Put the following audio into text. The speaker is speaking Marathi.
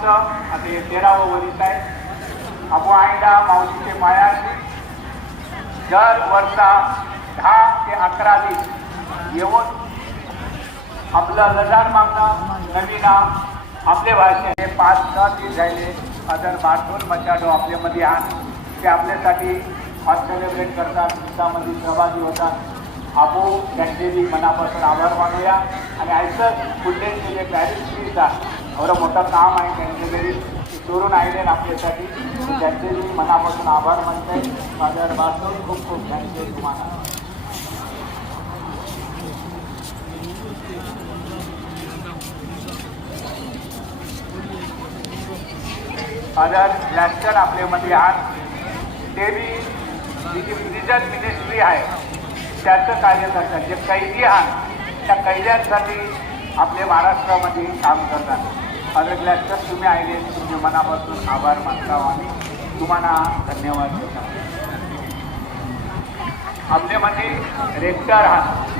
आमचं आता हे 13वं वरीस आहे. आबू आईला मावशीचे माया दर वर्षा 10 ते 11 दिवस येऊन आपलं लजान मागणं नवीन आपले भाषे हे 5-6 दिवस झाले अदर बाटून मचाडो आपल्यामध्ये आण ते आपल्यासाठी आज सेलिब्रेट करतात, त्यामध्ये सहभागी होतात. आबू त्यांचेही मनापासून आभार मानूया आणि ऐकत पुढे जे पॅरिसचा एवढं मोठं काम आहे त्यांच्या घरी चोरून आले आपल्यासाठी त्यांचेही मनापासून आभार मानते. फादर बाटून खूप खूप थँक्यू तुम्हाला. फादर लॅस्टर आपल्यामध्ये आहात ते बी जी प्रिझन मिनिस्ट्री आहे त्याचं कार्य करतात. जे कैदी आहात त्या कैद्यांसाठी आपले महाराष्ट्रामध्ये काम करतात. फादर लॅस्टर तुम्ही आले तुमचे मनापासून आभार मानता आणि तुम्हाला धन्यवाद देतात. आपल्यामध्ये रेक्टर आहात